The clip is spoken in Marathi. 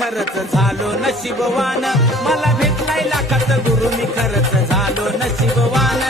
खरंच झालो नशीबवान, मला भेटलाय लाखात गुरु मी खरंच झालो नशीबवान.